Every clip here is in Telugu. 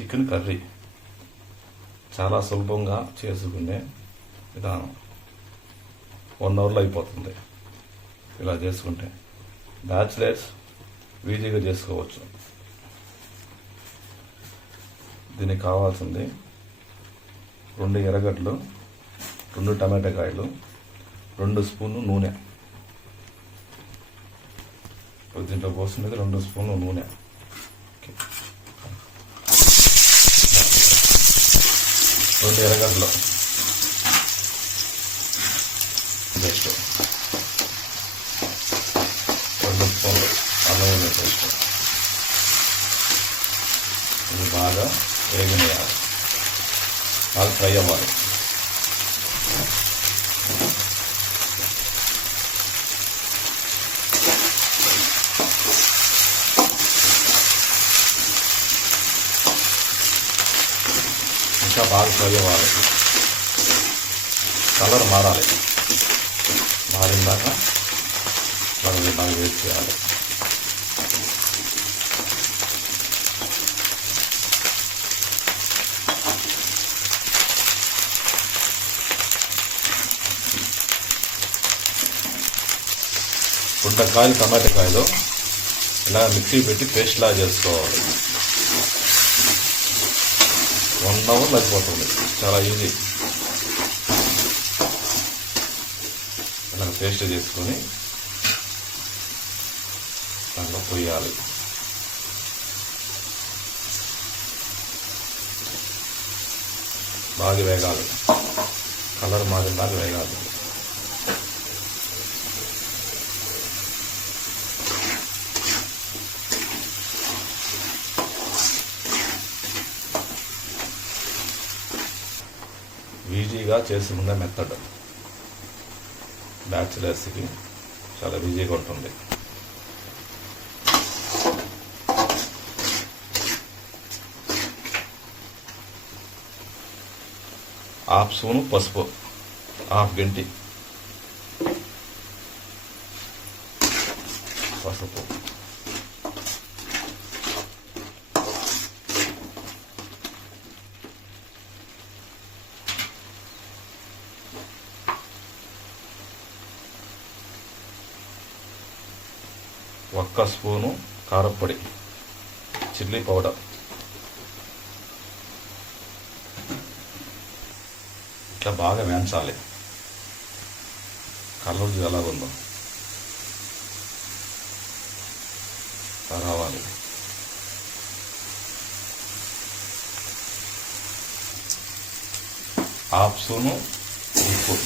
Chicken curry. చాలా సులభంగా చేసుకునే విధానం. వన్ అవర్లో అయిపోతుంది ఇలా చేసుకుంటే. బ్యాచిలర్స్ ఈజీగా చేసుకోవచ్చు. దీనికి కావాల్సింది రెండు ఎర్రగడ్డలు రెండు టమాటా కాయలు రెండు స్పూన్లు నూనె. ఇప్పుడు దీంట్లో పోస్తున్నది రెండు స్పూన్లు నూనె ఓకే. రెండు ఎర్రగడ్డలు. జస్ట్ రెండు స్పూన్లు అల్లం వెల్లుల్లి పేస్ట్. ఇది బాగా వేగనియాలి బాగా ఫ్రై అవ్వాలి. ఇంకా బాగా ఫ్రై అవ్వాలి కలర్ మారాలి. మారిందాక బాగా బాగా వేస్ట్ చేయాలి? కాయలు టమాటా కాయలు ఇలా మిక్సీ పెట్టి పేస్ట్లా చేసుకోవాలి. వన్ అవర్ అయిపోతుంది చాలా ఈజీ ఇలా పేస్ట్ చేసుకొని దాంట్లో పొయ్యాలి బాగా వేగాలి. కలర్ మారిన బాగా వేగాలి. ఈజీగా చేసుకునే మెథడ్ బ్యాచిలర్స్కి చాలా ఈజీగా ఉంటుంది. హాఫ్ స్పూను పసుపు హాఫ్ గంటి. పసుపు. ఒక్క స్పూను కారప్పొడి చిల్లీ పౌడర్. ఇట్లా బాగా వేయించాలి. కలర్ ఎలాగుందో రావాలి. హాఫ్ ఉప్పు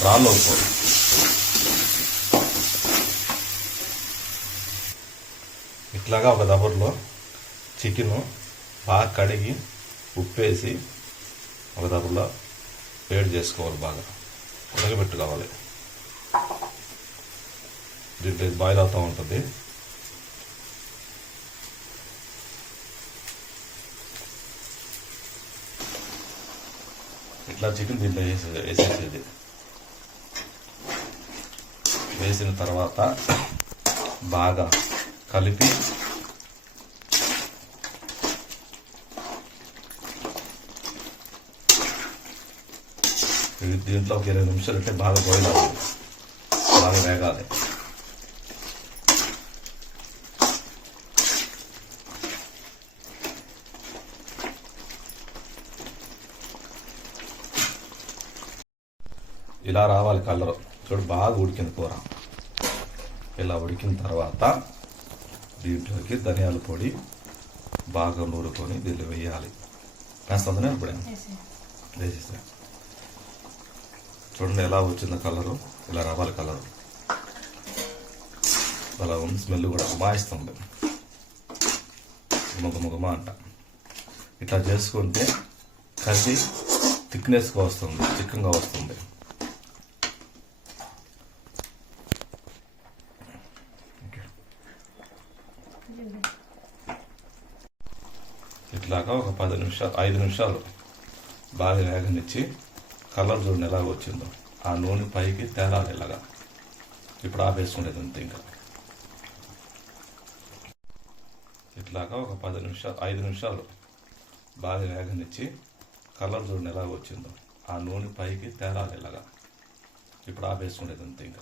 రాళ్ళు ఉప్పు. ఇట్లాగా ఒక దబర్లో చికెను బాగా కడిగి ఉప్పేసి ఒక దబర్లో వేడి చేసుకోవాలి బాగా. ఉడకబెట్టుకోవాలి దీంట్లో బాయిల్ అవుతూ ఉంటుంది. ఇట్లా చికెన్ దీంట్లో వేసే వేసేసేది. వేసిన తర్వాత బాగా కలిపి దీంట్లో ఒక ఇరవై నిమిషాలు అంటే బాగా బాయిల్ అవ్వాలి బాగా వేగాలి. ఇలా రావాలి కలర్. చూడు బాగా ఉడికింది కూర. ఇలా ఉడికిన తర్వాత దీంట్లోకి ధనియాల పొడి బాగా నూరుకొని దీంట్లో వేయాలి. వేస్తుందనే ఇప్పుడే వేసేసా చూడండి ఎలా వచ్చిందో కలరు ఇలా రావాలి కలరు. అలా ఉంది స్మెల్ కూడా మాయిస్తుంది ముగ అంట. ఇట్లా చేసుకుంటే కర్రీ థిక్నెస్గా వస్తుంది చిక్కగా వస్తుంది. ఇట్లాగా ఒక పది నిమిషాలు ఐదు నిమిషాలు బాగా వేగనిచ్చి కలర్ చూడండి ఎలా వచ్చిందో ఆ నూనె పైకి తేలాలి ఇలాగా. ఇప్పుడు ఆపేసుకునేది అంతే ఇంకా? ఇట్లాగా ఒక పది నిమిషాలు ఐదు నిమిషాలు బాగా వేగనిచ్చి కలర్ చూడండి ఎలా వచ్చిందో ఆ నూనె పైకి తేలాలి ఇలాగా. ఇప్పుడు ఆపేసుకునేది అంతే ఇంకా?